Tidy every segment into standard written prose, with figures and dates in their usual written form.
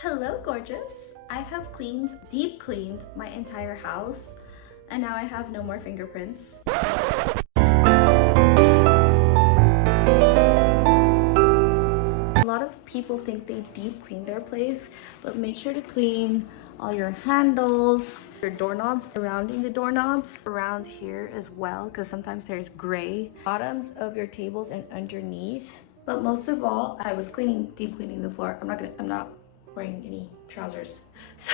Hello, gorgeous. I have deep cleaned my entire house, and now I have no more fingerprints. A lot of people think they deep clean their place, but make sure to clean all your handles, your doorknobs, surrounding the doorknobs, around here as well, because sometimes there's gray, bottoms of your tables and underneath. But most of all, I was deep cleaning the floor. I'm not wearing any trousers. So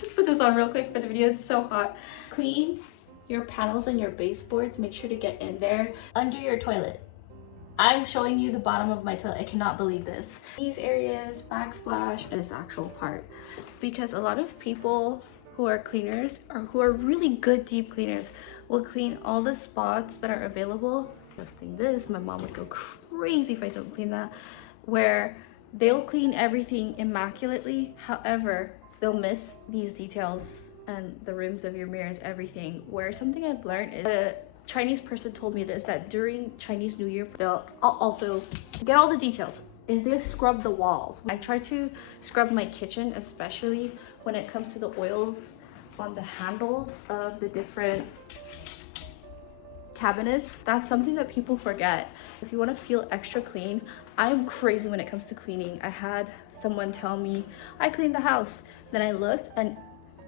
just put this on real quick for the video. It's so hot. Clean your panels and your baseboards. Make sure to get in there under your toilet. I'm showing you the bottom of my toilet. I cannot believe this. These areas, backsplash, this actual part. Because a lot of people who are cleaners or who are really good deep cleaners will clean all the spots that are available. Listing this, my mom would go crazy if I don't clean that. Where they'll clean everything immaculately, however, they'll miss these details and the rims of your mirrors, everything. Where something I've learned is a Chinese person told me this, that during Chinese New Year, they'll also get all the details, is they scrub the walls. I try to scrub my kitchen, especially when it comes to the oils on the handles of the different cabinets. That's something that people forget. If you want to feel extra clean, I'm crazy when it comes to cleaning. I had someone tell me, I cleaned the house. Then I looked and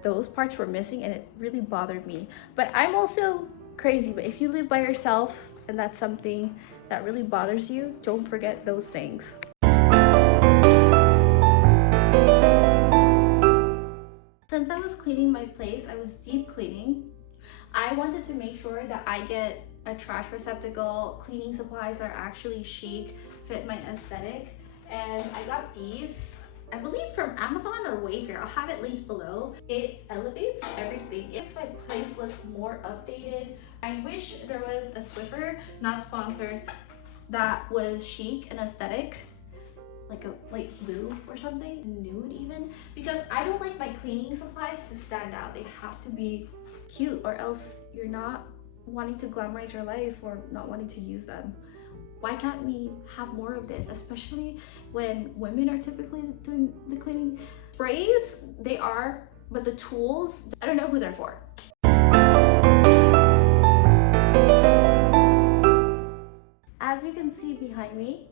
those parts were missing and it really bothered me. But I'm also crazy, but if you live by yourself and that's something that really bothers you, don't forget those things. Since I was cleaning my place, I was deep cleaning. I wanted to make sure that I get a trash receptacle, cleaning supplies that are actually chic, fit my aesthetic. And I got these, I believe from Amazon or Wayfair. I'll have it linked below. It elevates everything. It makes my place look more updated. I wish there was a Swiffer, not sponsored, that was chic and aesthetic, like a light blue or something, nude even, because I don't like my cleaning supplies to stand out. They have to be cute or else you're not wanting to glamorize your life or not wanting to use them. Why can't we have more of this, especially when women are typically doing the cleaning? Sprays, they are, but the tools, I don't know who they're for. As you can see behind me,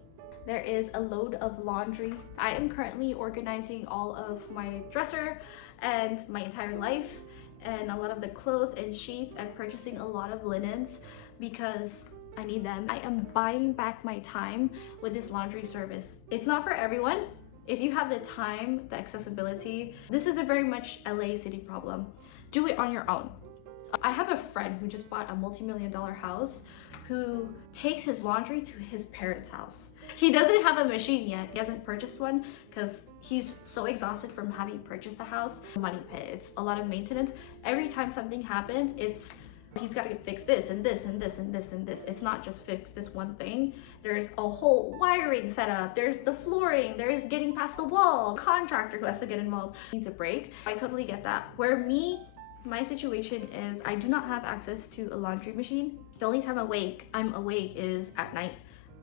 there is a load of laundry. I am currently organizing all of my dresser and my entire life and a lot of the clothes and sheets and purchasing a lot of linens because I need them. I am buying back my time with this laundry service. It's not for everyone. If you have the time, the accessibility, this is a very much LA city problem. Do it on your own. I have a friend who just bought a multi-million-dollar house who takes his laundry to his parents' house. He doesn't have a machine yet. He hasn't purchased one because he's so exhausted from having purchased the house. Money pit, it's a lot of maintenance. Every time something happens, he's got to fix this and this and this and this and this. It's not just fix this one thing. There's a whole wiring setup. There's the flooring. There's getting past the wall. Contractor who has to get involved. Needs a break. I totally get that. My situation is I do not have access to a laundry machine. The only time I'm awake is at night.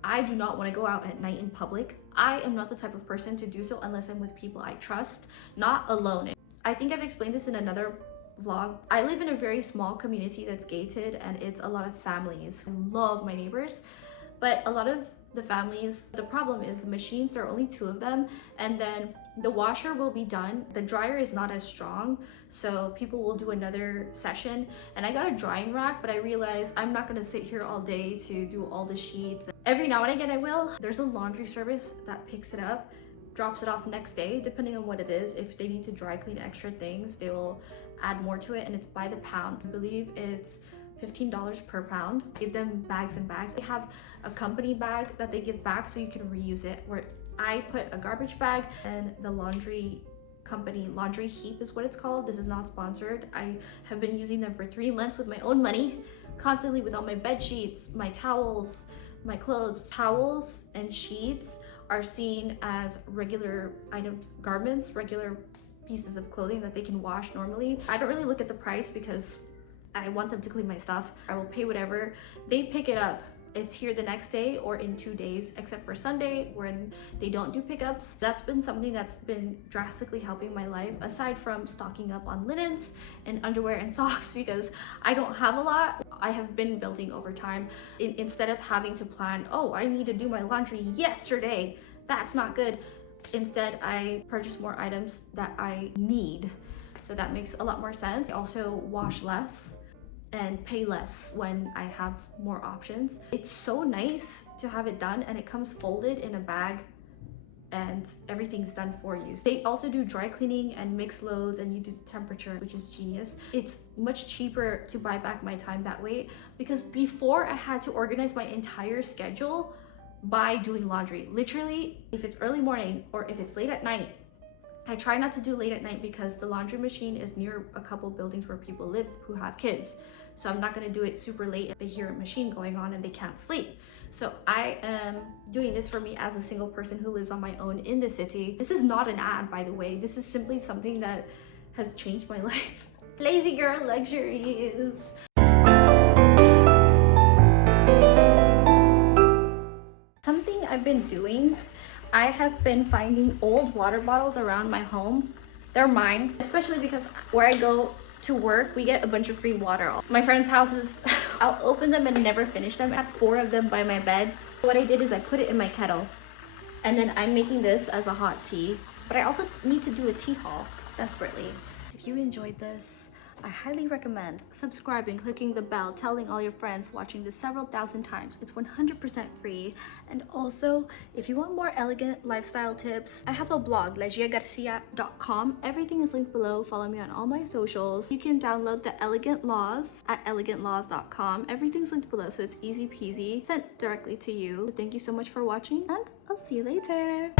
I do not want to go out at night in public. I am not the type of person to do so unless I'm with people I trust, not alone. I think I've explained this in another vlog. I live in a very small community that's gated and it's a lot of families. I love my neighbors, but a lot of the families, the problem is the machines, there are only 2 of them, and then the washer will be done. The dryer is not as strong, so people will do another session. And I got a drying rack, but I realized I'm not gonna sit here all day to do all the sheets. Every now and again I will. There's a laundry service that picks it up, drops it off next day, depending on what it is. If they need to dry clean extra things, they will add more to it, and it's by the pound. I believe it's $15 per pound. Give them bags and bags. They have a company bag that they give back so you can reuse it, where I put a garbage bag and the laundry company, Laundryheap is what it's called. This is not sponsored. I have been using them for 3 months with my own money, constantly with all my bed sheets, my towels, my clothes. Towels and sheets are seen as regular items, garments, regular pieces of clothing that they can wash normally. I don't really look at the price because I want them to clean my stuff. I will pay whatever. They pick it up it's here the next day or in 2 days, except for Sunday when they don't do pickups. That's been something that's been drastically helping my life, aside from stocking up on linens and underwear and socks, because I don't have a lot. I have been building over time. Instead of having to plan, oh, I need to do my laundry yesterday, that's not good. Instead, I purchase more items that I need. So that makes a lot more sense. I also wash less and pay less when I have more options. It's so nice to have it done, and it comes folded in a bag and everything's done for you. They also do dry cleaning and mix loads, and you do the temperature, which is genius. It's much cheaper to buy back my time that way, because before I had to organize my entire schedule by doing laundry. Literally, if it's early morning or if it's late at night, I try not to do late at night because the laundry machine is near a couple buildings where people live who have kids. So I'm not gonna do it super late if they hear a machine going on and they can't sleep. So I am doing this for me as a single person who lives on my own in the city. This is not an ad, by the way. This is simply something that has changed my life. Lazy girl luxuries. Something I've been doing, I have been finding old water bottles around my home. They're mine, especially because where I go to work, we get a bunch of free water. My friends' houses, I'll open them and never finish them. I have 4 of them by my bed. What I did is I put it in my kettle, and then I'm making this as a hot tea. But I also need to do a tea haul desperately. If you enjoyed this, I highly recommend subscribing, clicking the bell, telling all your friends, watching this several thousand times. It's 100% free. And also, if you want more elegant lifestyle tips, I have a blog, legiagarcia.com. Everything is linked below. Follow me on all my socials. You can download the Elegant Laws at elegantlaws.com. Everything's linked below, so it's easy peasy, sent directly to you. Thank you so much for watching, and I'll see you later.